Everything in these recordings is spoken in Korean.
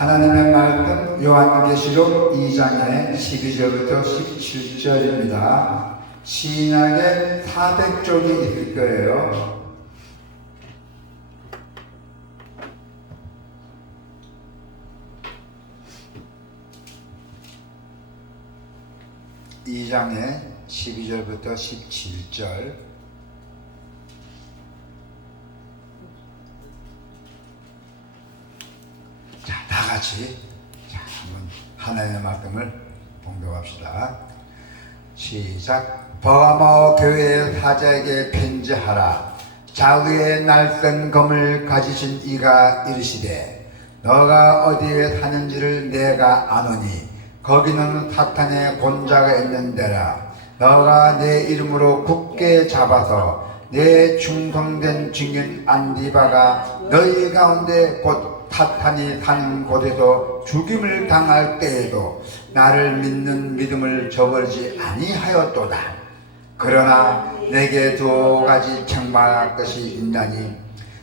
하나님의 말씀 요한계시록 2장의 12절부터 17절입니다. 신약에 400쪽이 있을 거예요. 이 장의 12절부터 17절. 자, 다 같이 한번 하나님의 말씀을 봉독합시다. 시작. 버가모 교회 사자에게 편지하라. 좌우에 날쌘 검을 가지신 이가 이르시되 너가 어디에 사는지를 내가 아노니 거기는 사탄의 본자가 있는 데라. 너가 내 이름으로 굳게 잡아서 내 충성된 증인 안디바가 너희 가운데 곧 사탄이 사는 곳에서 죽임을 당할 때에도 나를 믿는 믿음을 저버리지 아니하였도다. 그러나 내게 두 가지 책망할 것이 있나니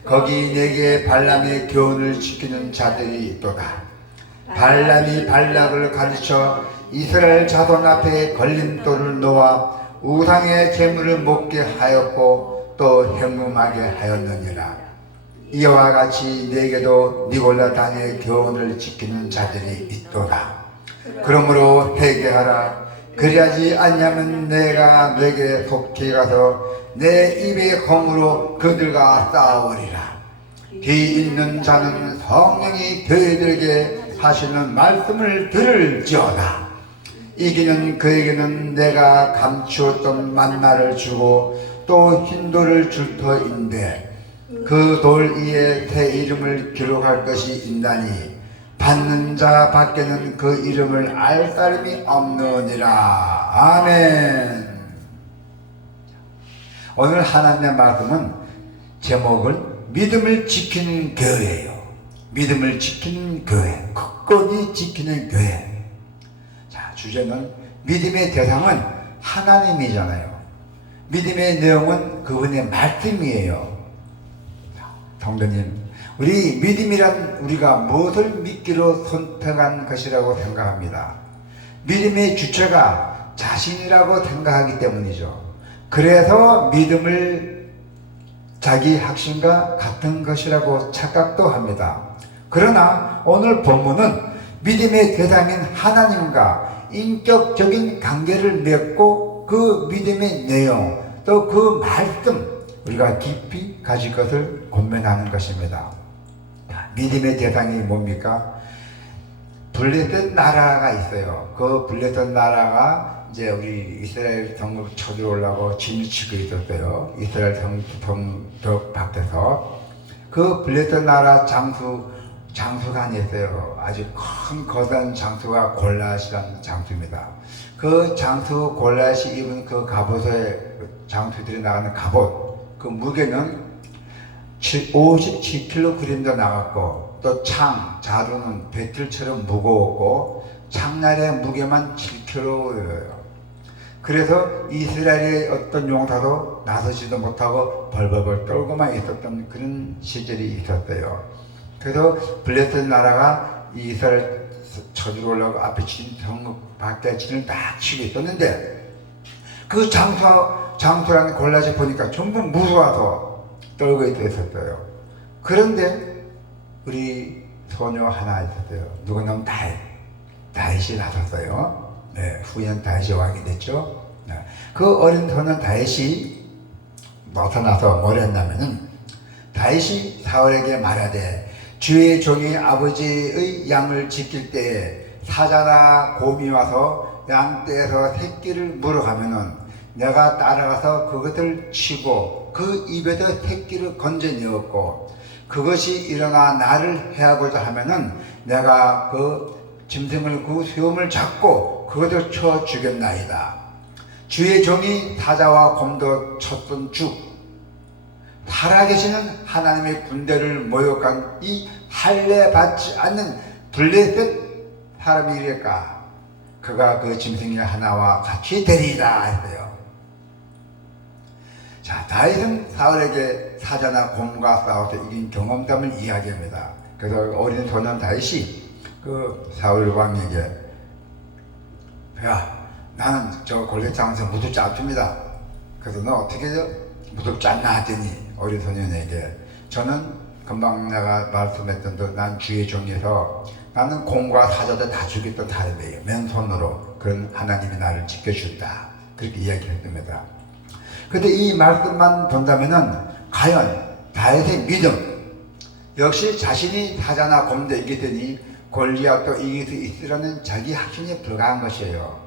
거기 내게 발람의 교훈을 지키는 자들이 있도다. 발람이 발락을 가르쳐 이스라엘 자손 앞에 걸림돌을 놓아 우상의 제물을 먹게 하였고 또 행음하게 하였느니라. 이와 같이 내게도 니골라단의 교훈을 지키는 자들이 있도다. 그러므로 회개하라. 그리하지 않냐면 내가 내게 속히 가서 내 입의 검으로 그들과 싸우리라. 귀 있는 자는 성령이 교회들에게 하시는 말씀을 들을지어다. 이기는 그에게는 내가 감추었던 만나를 주고 또 흰 돌을 줄 터인데 그 돌 위에 새 이름을 기록할 것이 있나니 받는 자 밖에는 그 이름을 알 사람이 없느니라. 아멘. 오늘 하나님의 말씀은 제목을 믿음을 지키는 교회예요. 믿음을 지키는 교회, 굳건히 지키는 교회. 자, 주제는 믿음의 대상은 하나님이잖아요. 믿음의 내용은 그분의 말씀이에요. 성도님, 우리 믿음이란 우리가 무엇을 믿기로 선택한 것이라고 생각합니다. 믿음의 주체가 자신이라고 생각하기 때문이죠. 그래서 믿음을 자기 확신과 같은 것이라고 착각도 합니다. 그러나 오늘 본문은 믿음의 대상인 하나님과 인격적인 관계를 맺고 그 믿음의 내용 또 그 말씀 우리가 깊이 가질 것을 권면하는 것입니다. 믿음의 대상이 뭡니까? 블레셋 나라가 있어요. 그 블레셋 나라가 이제 우리 이스라엘 성을 쳐들어오려고 진을 치고 있었어요. 이스라엘 성벽 밖에서. 그 블레셋 나라 장수관이 있어요. 아주 큰 거대한 장수가 골리앗이라는 장수입니다. 그 장수 골리앗이 입은 그 갑옷에 장수들이 나가는 갑옷, 그 무게는 57kg도 나갔고 또 자루는 배틀처럼 무거웠고 창날의 무게만 7kg예요. 그래서 이스라엘의 어떤 용사도 나서지도 못하고 벌벌벌 떨고만 있었던 그런 시절이 있었어요. 그래서 블레셋 나라가 이스라엘 쳐들어오려고 앞에 성 밖에 진을 딱 치고 있었는데 그 장수라는 골리앗이 보니까 전부 무서워서 떨고 있었어요. 그런데 우리 소녀 하나 있었어요. 누구냐면 다윗이 나섰어요. 네, 후년 다윗이 왕이 됐죠. 네. 그 어린 소년 다윗이 나타나서 뭘 했냐면은 다윗이 사울에게 말하되 주의 종이 아버지의 양을 지킬 때에 사자나 곰이 와서 양떼에서 새끼를 물어가면은 내가 따라가서 그것을 치고 그 입에서 새끼를 건져내었고 그것이 일어나 나를 해하고자 하면은 내가 그 짐승을 그 수염을 잡고 그것을 쳐 죽였나이다. 주의 종이 사자와 곰도 쳤던 주 살아계시는 하나님의 군대를 모욕한 이 할례 받지 않는 블레셋 사람이 이럴까? 그가 그 짐승의 하나와 같이 되리라 했어요. 자, 다윗은 사울에게 사자나 곰과 싸워서 이긴 경험담을 이야기합니다. 그래서 어린 소년 다윗이 그 사울 왕에게, 야, 나는 저 골리앗장에서 무섭지 않습니다. 그래서 너 어떻게 무섭지 않나 하더니 어린 소년에게, 저는 금방 내가 말씀했던 대로 난 주의 종에서 나는 공과 사자들 다 죽였던 사람이에요. 맨손으로. 그런 하나님이 나를 지켜준다. 그렇게 이야기했습니다. 그런데 이 말씀만 본다면은 과연 다윗의 믿음, 역시 자신이 사자나 곰도 이기더니 골리앗도 이길 수 있으라는 자기 확신에 불과한 것이에요.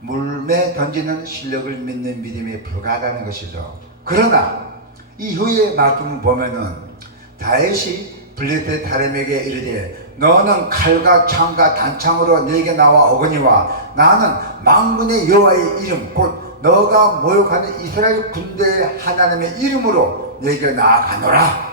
물매 던지는 실력을 믿는 믿음에 불과하다는 것이죠. 그러나 이후의 말씀을 보면은 다윗이 블레셋 사람에게 이르되 너는 칼과 창과 단창으로 내게 나와 오거니와 나는 만군의 여호와의 이름 곧 너가 모욕하는 이스라엘 군대의 하나님의 이름으로 내게 나아가노라.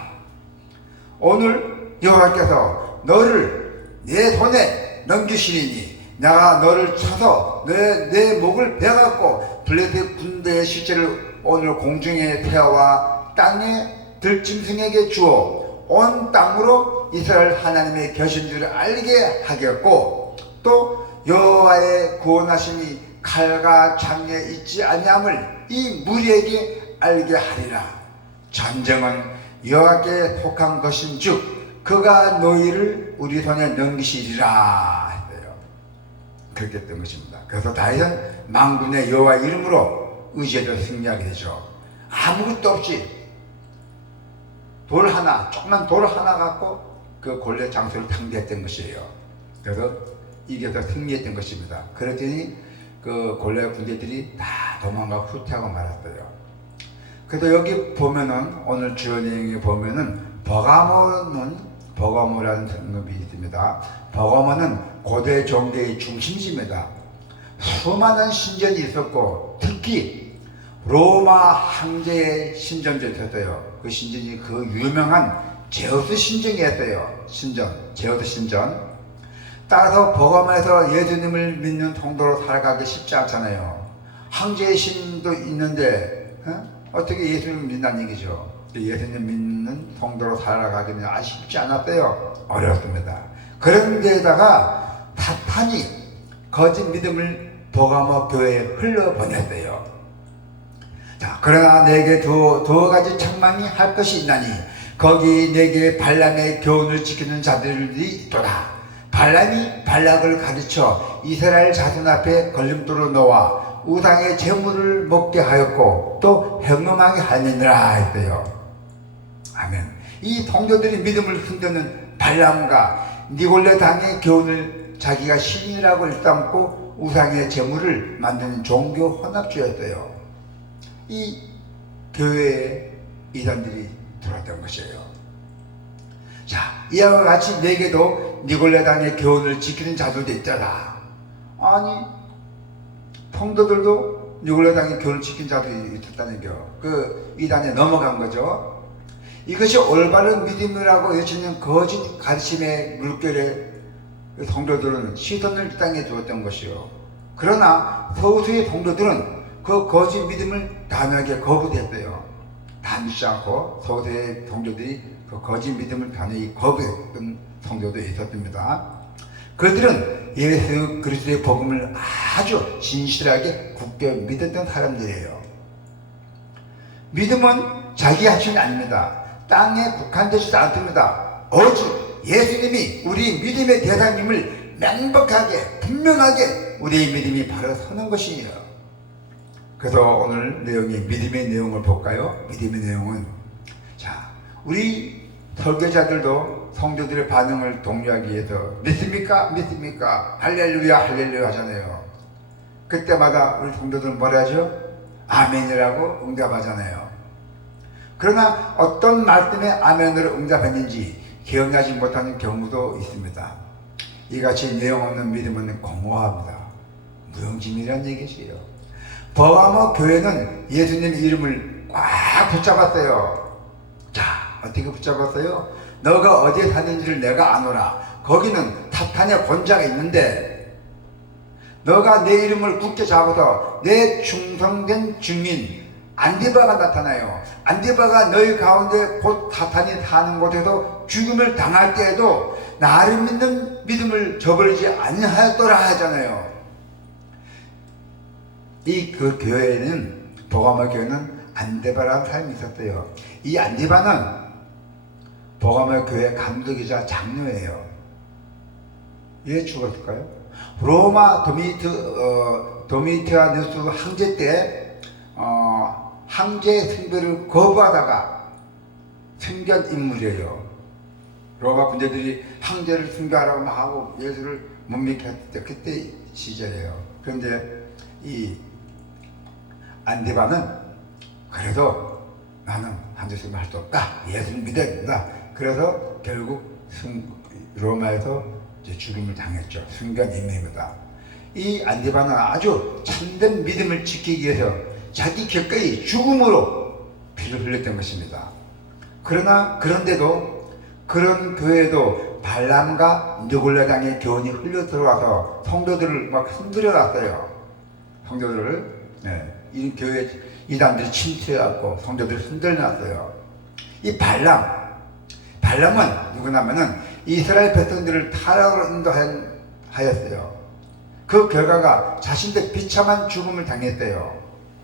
오늘 여호와께서 너를 내 손에 넘기시리니 내가 너를 쳐서 내 목을 베갖고 블레셋 군대의 실제를 오늘 공중에 태워와 땅에 들짐승에게 주어 온 땅으로 이스라엘 하나님의 계신 줄을 알게 하겠고 또 여호와의 구원하심이 칼과 창에 있지 아니함을 이 무리에게 알게 하리라. 전쟁은 여호와께 속한 것인즉 그가 너희를 우리 손에 넘기시리라 했어요. 그렇게 했던 것입니다. 그래서 다윗은 만군의 여호와 이름으로 의지해서 승리하게 되죠. 아무것도 없이 돌 하나, 조그만 돌 하나 갖고 그 골리앗 장소를 상대했던 것이에요. 그래서 이겨서 승리했던 것입니다. 그랬더니 그 골리앗 군대들이 다 도망가고 후퇴하고 말았어요. 그래서 여기 보면은 오늘 주요 내용에 보면은 버가모라는 성읍이 있습니다. 버가모는 고대 종교의 중심지입니다. 수많은 신전이 있었고 특히 로마 황제의 신전도 있었어요. 그 신전이 그 유명한 제우스 신전이었어요. 제우스 신전. 따라서 버가모에서 예수님을 믿는 통도로 살아가기 쉽지 않잖아요. 황제의 신도 있는데 어떻게 예수님을 믿는 얘기죠. 예수님 믿는 통도로 살아가기는 아주 쉽지 않았어요. 어렵습니다. 그런데다가 사탄이 거짓 믿음을 버가모 교회에 흘려보냈어요. 자, 그러나 내게 두 가지 책망이 할 것이 있나니 거기 내게 발람의 교훈을 지키는 자들이 있도다. 발람이 발락을 가르쳐 이스라엘 자손 앞에 걸림돌로 놓아 우상의 제물을 먹게 하였고 또 행음하게 하느니라 했어요. 아멘. 이 통도들이 믿음을 흔드는 발람과 니골레 당의 교훈을 자기가 신이라고 일삼고 우상의 제물을 만드는 종교 혼합주였어요. 이 교회에 이단들이 들어왔던 것이에요. 자, 이와 같이 내게도 니골레 당의 교훈을 지키는 자들도 있더라. 아니, 통도들도 니골레 당의 교훈을 지킨 자들이 있었다는 거. 그 이단에 넘어간 거죠. 이것이 올바른 믿음이라고 외치는 거짓 가르침의 물결에 성도들은 시선을 이 땅에 두었던 것이요. 그러나 서구수의 성도들은 그 거짓 믿음을 단호하게 거부했어요. 다 믿지 않고 서구수의 성도들이 그 거짓 믿음을 단호히 거부했던 성도도 있었습니다. 그들은 예수 그리스도의 복음을 아주 진실하게 굳게 믿었던 사람들이에요. 믿음은 자기 확신이 아닙니다. 땅에 국한되지도 않습니다. 오직 예수님이 우리 믿음의 대상님을 명백하게 분명하게 우리의 믿음이 바로 서는 것이에요. 그래서 오늘 내용이 믿음의 내용을 볼까요? 믿음의 내용은, 자, 우리 설교자들도 성도들의 반응을 독려하기 위해서 믿습니까? 믿습니까? 할렐루야 할렐루야 하잖아요. 그때마다 우리 성도들은 뭐라 하죠? 아멘이라고 응답하잖아요. 그러나 어떤 말씀에 아멘으로 응답했는지 기억나지 못하는 경우도 있습니다. 이같이 내용 없는 믿음은 공허합니다. 무용지물이라는 얘기지요. 버가모 교회는 예수님 이름을 꽉 붙잡았어요. 자, 어떻게 붙잡았어요? 너가 어디에 사는지를 내가 아노라. 거기는 사탄의 권자가 있는데 너가 내 이름을 굳게 잡아서 내 충성된 증인 안디바가 나타나요. 안디바가 너희 가운데 곧 사탄이 사는 곳에서 죽음을 당할 때에도 나를 믿는 믿음을 저버리지 아니하였더라 하잖아요. 이 그 교회에는, 버가모 교회는 안데바라는 사람이 있었어요. 이 안데바는 버가모 교회 감독이자 장로예요. 왜 죽었을까요? 로마 도미티아누스 황제 때 황제 승배를 거부하다가 승견 인물이에요. 로마 군대들이 황제를 승배하라고 하고 예수를 못 믿게 했을 때, 그때 시절이에요. 그런데 이 안디바는 그래도 나는 황제 승배할 수 없다, 예수를 믿어야 된다. 그래서 결국 로마에서 이제 죽음을 당했죠. 승견 인물입니다. 이 안디바는 아주 참된 믿음을 지키기 위해서 자기 격가의 죽음으로 피를 흘렸던 것입니다. 그런데도 그런 교회에도 발람과 느골레당의 교훈이 흘러 들어와서 성도들을 막 흔들어 놨어요. 성도들을, 이 교회 이단들이 침투해갖고 성도들을 흔들어 놨어요. 이 발람은 누구냐면은 이스라엘 백성들을 타락으로 인도하였어요. 그 결과가 자신들 비참한 죽음을 당했대요.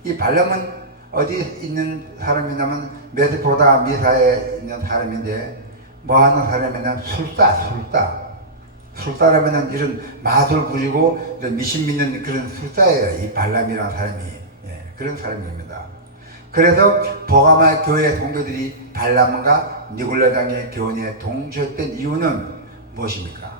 이 발람은 어디 있는 사람이냐면 메소포타미아에 있는 사람인데, 뭐 하는 사람이냐면 술사라면은 이런 마술 부리고 미신 믿는 그런 술사예요. 이 발람이라는 사람이. 그런 사람입니다. 그래서 버가모 교회 성도들이 발람과 니골라당의 교훈에 동조했던 이유는 무엇입니까?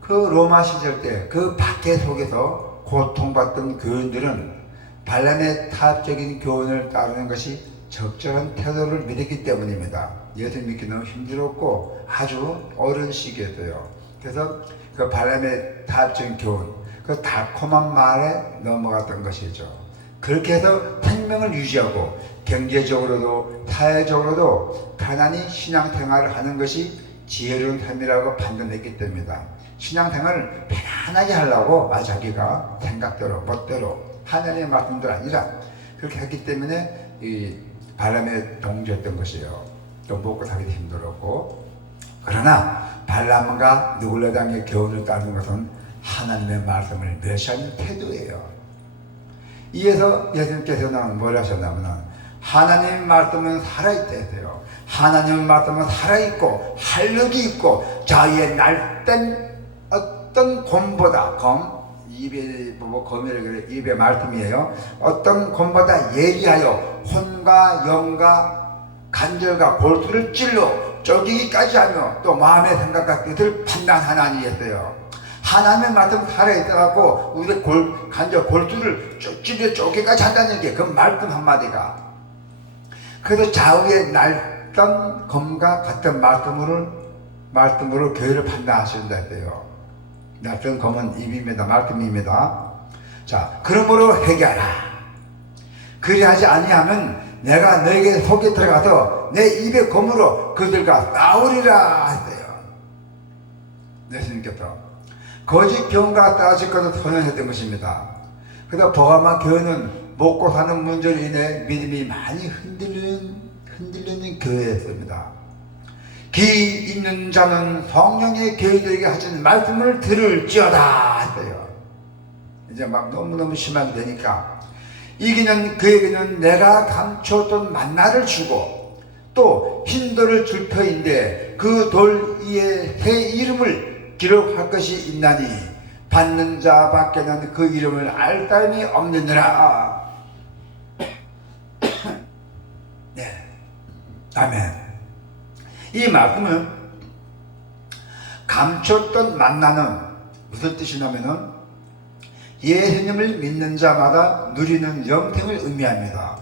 그 로마 시절 때 그 박해 속에서 고통받던 교인들은 발람의 타협적인 교훈을 따르는 것이 적절한 태도를 믿었기 때문입니다. 예수 믿기 너무 힘들었고 아주 어려운 시기였어요. 그래서 그 발람의 타협적인 교훈, 그 달콤한 말에 넘어갔던 것이죠. 그렇게 해서 생명을 유지하고 경제적으로도 사회적으로도 편안히 신앙생활을 하는 것이 지혜로운 삶이라고 판단했기 때문이다. 신앙생활을 편안하게 하려고 자기가 생각대로 멋대로 하나님의 말씀도 아니라 그렇게 했기 때문에 이 발람에 동조했던 것이에요. 또 먹고 살기도 힘들었고. 그러나 발람과 느골레당의 교훈을 따르는 것은 하나님의 말씀을 멸시하는 태도예요. 이에서 예수님께서는 뭘 하셨냐면 하나님의 말씀은 살아있다 했어요. 하나님의 말씀은 살아있고 활력이 있고 자유의 날쌘 어떤 곰보다, 입에 검이라 그래, 입의 말씀이에요. 어떤 곰보다 예리하여 혼과 영과 간절과 골수를 찔러 쪼개기까지 하며 또 마음의 생각과 뜻을 판단하나니 했어요. 하나님의 말씀 살아있어갖고 우리의 간절 골수를 찔러 쪼개기까지 한다는 얘기예요. 그 말씀 한마디가. 그래서 좌우의 날던 검과 같은 말씀으로 교회를 판단하신다 했어요. 날던 검은 입입니다. 말씀입니다. 자, 그러므로 회개하라. 그리하지 아니하면 내가 너에게 속에 들어가서 내 입의 검으로 그들과 싸우리라 했어요. 예수님께서 거짓 교훈과 따질 것을 선언했던 것입니다. 그래서 버가모 교회는 먹고 사는 문제로 인해 믿음이 많이 흔들리는 교회였습니다. 기 있는 자는 성령의 교회들에게 하신 말씀을 들을지어다 했어요. 이제 막 너무너무 심하게 되니까 이기는 그에게는 내가 감추었던 만나를 주고 또 흰 돌을 줄 터인데 그 돌 위에 새 이름을 기록할 것이 있나니 받는 자 밖에는 그 이름을 알 사람이 없느니라. 네, 아멘. 이 말씀은 감췄던 만나는 무슨 뜻이냐면은 예수님을 믿는 자마다 누리는 영생을 의미합니다.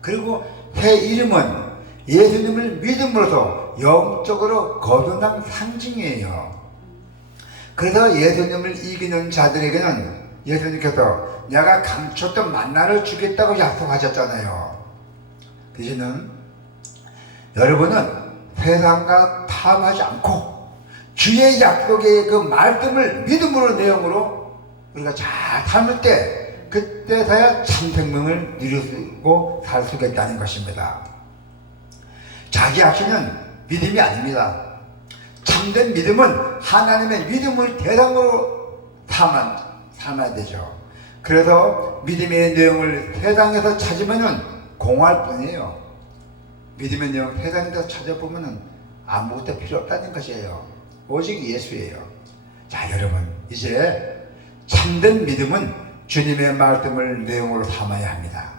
그리고 새 이름은 예수님을 믿음으로써 영적으로 거듭난 상징이에요. 그래서 예수님을 이기는 자들에게는 예수님께서 내가 감췄던 만나를 주겠다고 약속하셨잖아요. 대신은 여러분은 세상과 타협하지 않고 주의 약속의 그 말씀을 믿음으로 내용으로 우리가 잘 삶을 때 그때서야 참 생명을 누리고 살 수가 있다는 것입니다. 자기 악신은 믿음이 아닙니다. 참된 믿음은 하나님의 믿음을 대상으로 삼아야 되죠. 그래서 믿음의 내용을 세상에서 찾으면은 공할 뿐이에요. 믿음의 내용 세상에서 찾아보면은 아무것도 필요 없다는 것이에요. 오직 예수예요. 자, 여러분, 이제 참된 믿음은 주님의 말씀을 내용으로 삼아야 합니다.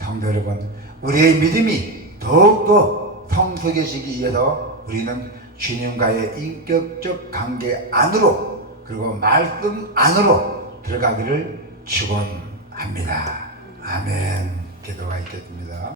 성도 여러분, 우리의 믿음이 더욱더 성숙해지기 위해서 우리는 주님과의 인격적 관계 안으로, 그리고 말씀 안으로 들어가기를 축원합니다. 아멘. 기도가 있겠습니다.